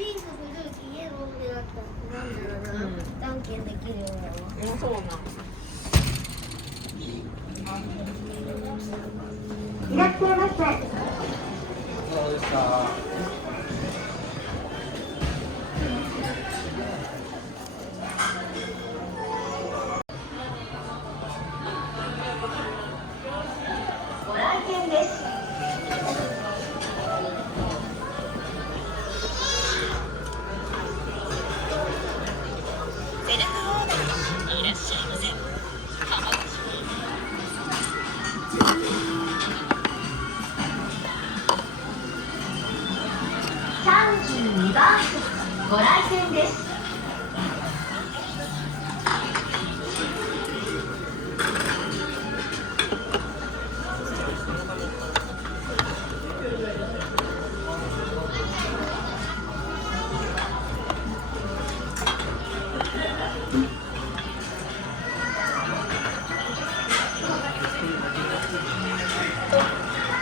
ピンク、ブルー、イエローでだったらなんだろうな、じゃんけんできるような。そうなん。いらっしゃいませ。そうですか。ご来店です。セルフオーダーいらっしゃいませ。32番席ご来店です。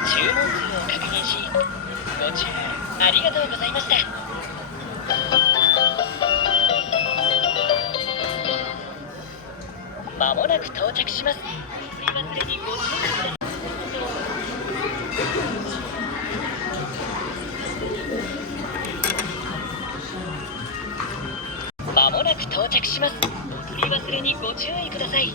注文数を確認し、ご注文ありがとうございました。まもなく到着します。忘れにご注意ください。まもなく到着します。お取り忘れにご注意ください。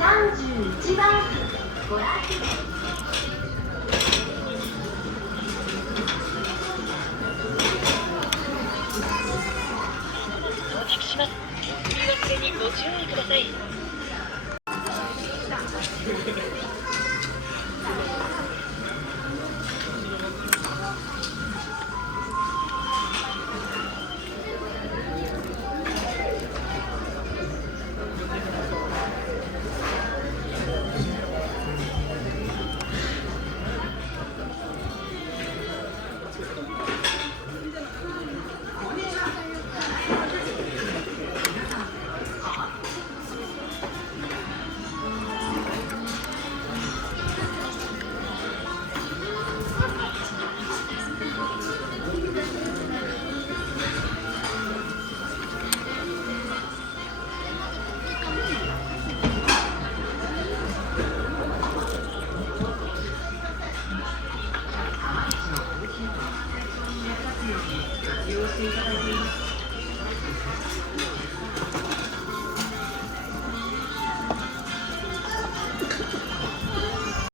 31番ご来店です。到着します。お取り忘れにご注意ください。